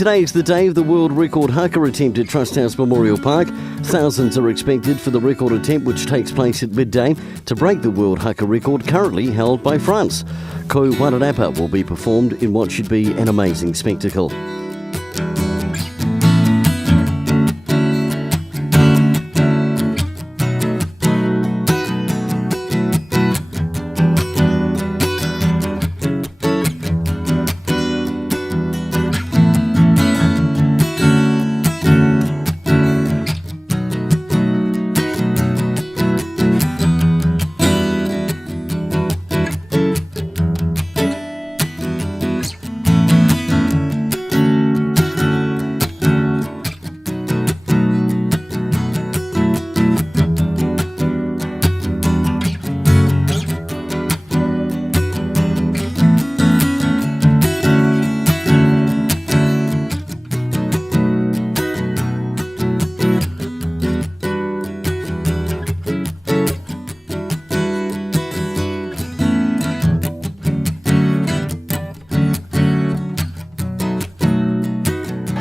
today is the day of the world record haka attempt at Trusthouse Memorial Park. Thousands are expected for the record attempt, which takes place at midday to break the world haka record currently held by France. Ko Wararapa will be performed in what should be an amazing spectacle.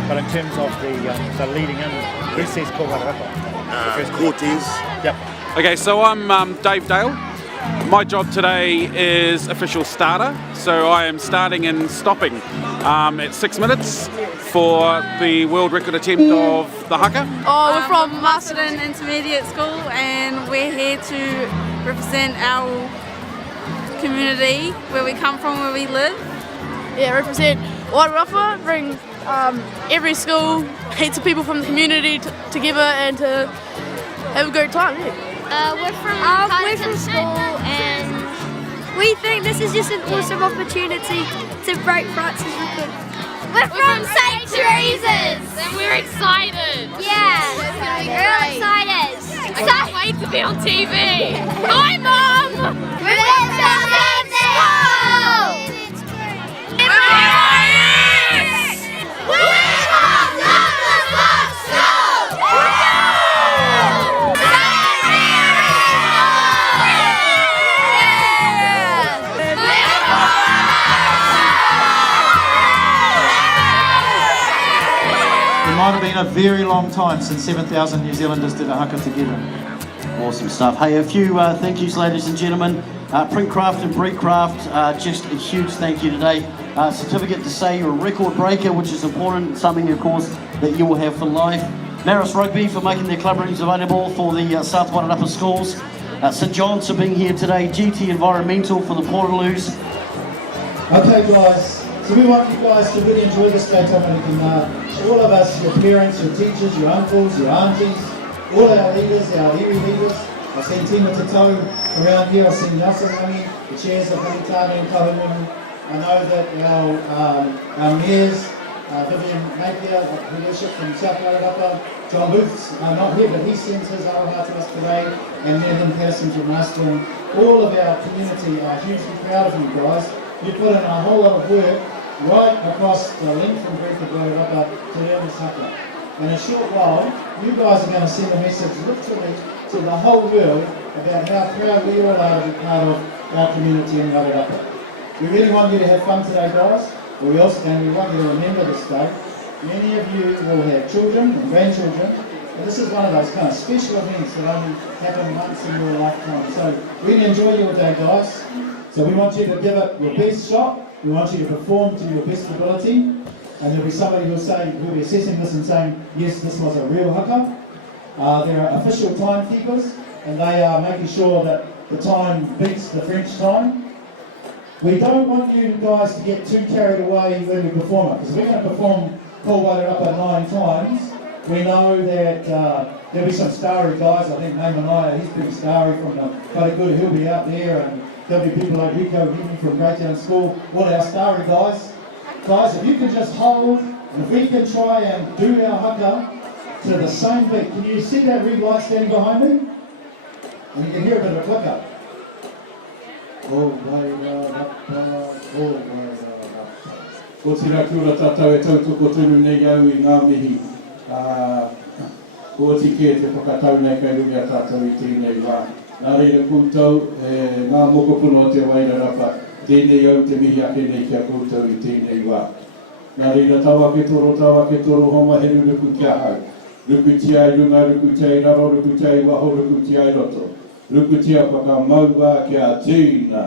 But in terms of the leading in, who says Ko Wararapa? Cortez. Yep. Okay, so I'm Dave Dale. My job today is official starter, so I am starting and stopping at 6 minutes for the world record attempt of the haka. Oh, we're from Masterton Intermediate School and we're here to represent our community, where we come from, where we live. Yeah, represent Wairarapa, bring every school, heaps of people from the community together and to have a great time. Yeah. We're from school and we think this is just an awesome opportunity to break France's record. We're from St. Teresa's and we're excited. Yeah, we're excited. I can't wait to be on TV. Hi Mum! We're from St. School! It might have been a very long time since 7,000 New Zealanders did a haka together. Awesome stuff. Hey, a few thank yous, ladies and gentlemen. Printcraft and Breedcraft, just a huge thank you today. Certificate to say you're a record breaker, which is important, something of course that you will have for life. Maris Rugby for making their club rooms available for the South Wairarapa schools. St John's for being here today. GT Environmental for the Portaloos. Okay guys, so we want you guys to really enjoy this day time, and you can, all of us, your parents, your teachers, your uncles, your aunties, all our leaders, our iwi leaders. I've seen Tina Tatau around here, I've seen Nelson Rangi, the chairs of Halitane and Kahumunu. I know that our mayors, Vivian Napier, who leadership from South Wairarapa, John Booth's not here, but he sends his aroha to us today, and Nathan Patterson from Masterton. All of our community are hugely proud of you guys. You put in a whole lot of work right across the length and breadth of Wairarapa to learn this haka. In a short while, you guys are going to send a message literally to the whole world about how proud we all are to be part of our community in Wairarapa. We really want you to have fun today, guys. We want you to remember this day. Many of you will have children and grandchildren, and this is one of those kind of special events that only happen once in your lifetime. So really enjoy your day, guys. So we want you to give it your best shot. We want you to perform to your best ability. And there'll be somebody who'll be assessing this and saying, yes, this was a real haka. There are official timekeepers, and they are making sure that the time beats the French time. We don't want you guys to get too carried away when we perform it, because we're going to perform Ko Wararapa 9 times. We know that there'll be some starry guys. I think Naimanaya, he's pretty starry from the Wharegood, he'll be out there, and there'll be people like Rico Himi from Greytown School, all our starry guys. Guys, if you can just hold, and if we can try and do our haka to the same beat. Can you see that red light standing behind me? And you can hear a bit of a clicker. Oh, Wairarapa, oh, Wairarapa. O tira kura tātou e tautoko tunu nei au I ngā mihi. O tike te whakatau nei kai rungia tātou I tēnei wā. Nā reira kūtau, ngā mokopuno o te Wairarapa, tēnei au te mihi ake nei kia kūtau I tēnei wā. Nā reira tawa ke toro homa heru ruku kia hau. Ruku tia i runga, ruku tia i raro, ruku tia i waho, ruku tia i roto. Ruku tia whaka maua kia tīna.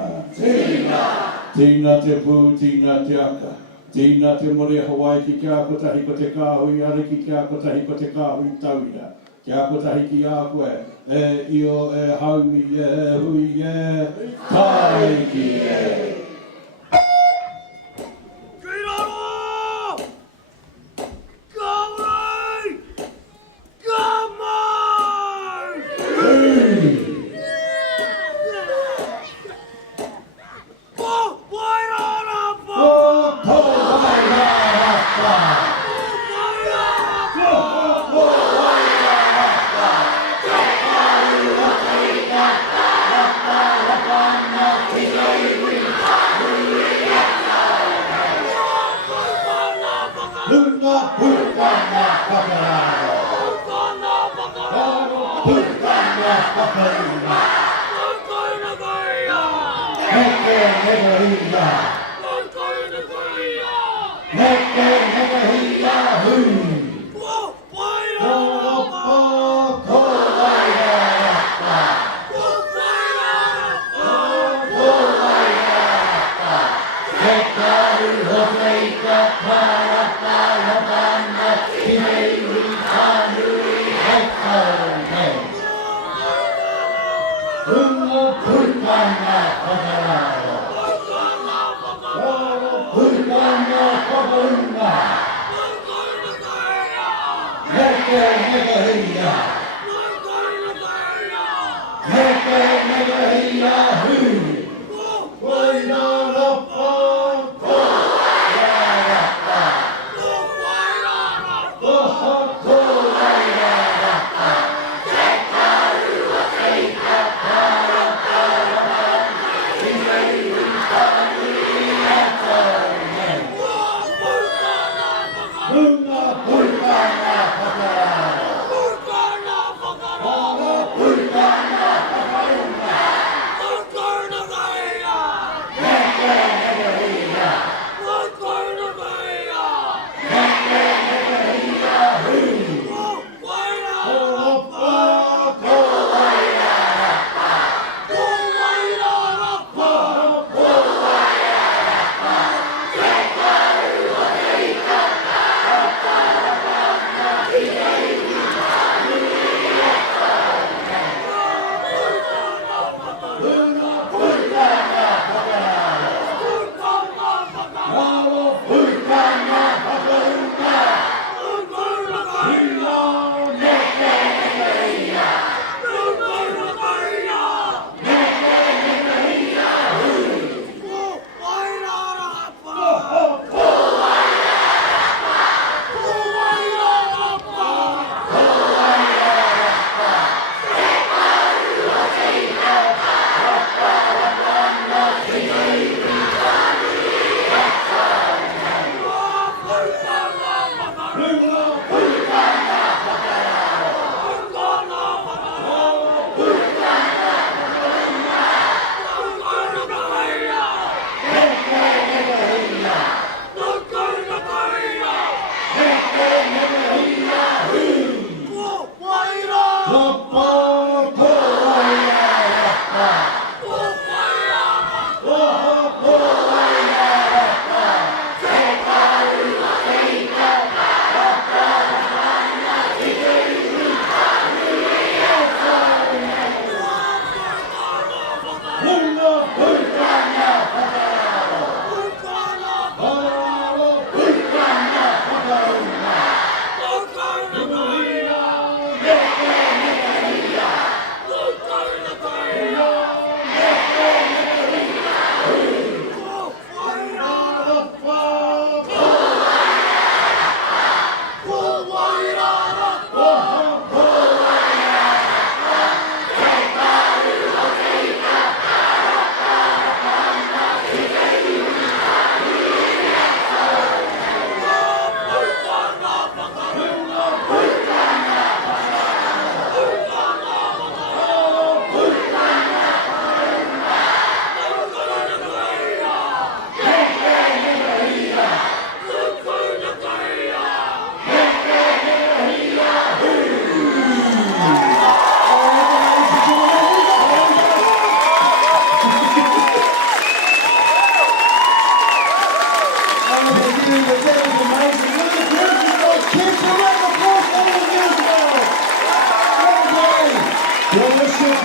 Tīna te pū, tīna te aka. Tīna te more Hawaii ki kia kotahi ko te kāhui are ki kia kotahi ko te kāhui tauira. Kia kotahi ki a koe, io haumi hui tai ki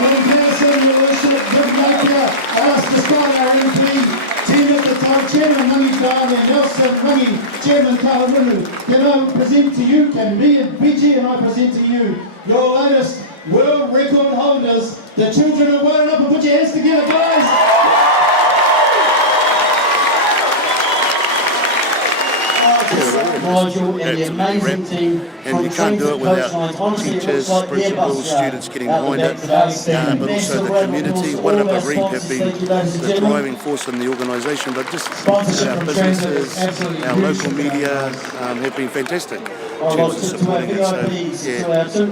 William Patterson, Your Worship, Jim Napier, Alistair Scott, our MP, team at the time, Chairman Mangi Graham, Nelson Mangi, Chairman Carl Winu. Can I present to you, can me and BG and I present to you, your latest world record holders, the children of Wairarapa. Put your hands together, guys. Nigel and the amazing team and you can't do it without teachers, principals, students getting behind it, but also the community. Wairarapa Reap have been the driving force in the organisation, but just our businesses, our local media have been fantastic in terms of supporting it. So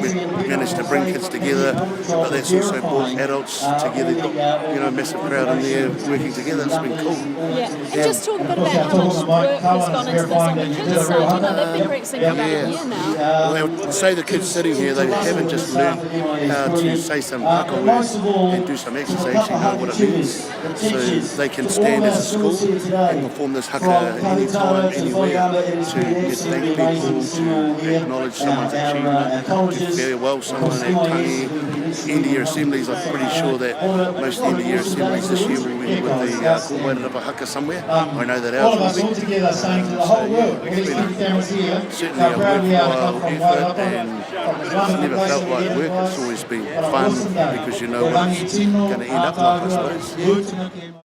we've managed to bring kids together, but that's also brought adults together. You know, massive crowd in there working together. It's been cool. Yeah, and just talk a bit about how much work has gone into this on the kids' side. You know, they've been practicing for about a year now. Well, they say the kids sitting here, they haven't just learned how to say some haka words and do some exercise, they actually know what it means. So they can stand as a school and perform this haka anytime, anywhere, to thank people, to acknowledge someone's achievement, to farewell someone at Tangi. End of year assemblies, I'm pretty sure that most end of year assemblies this year will be with the Wairarapa haka somewhere. I know that All of ours us all will be. together saying to the whole world, all these three cameras here, Certainly how a proud we are to come worthwhile from effort, Wairarapa. and it's never felt like work. It's always been fun because you know what it's going to end up like, I suppose.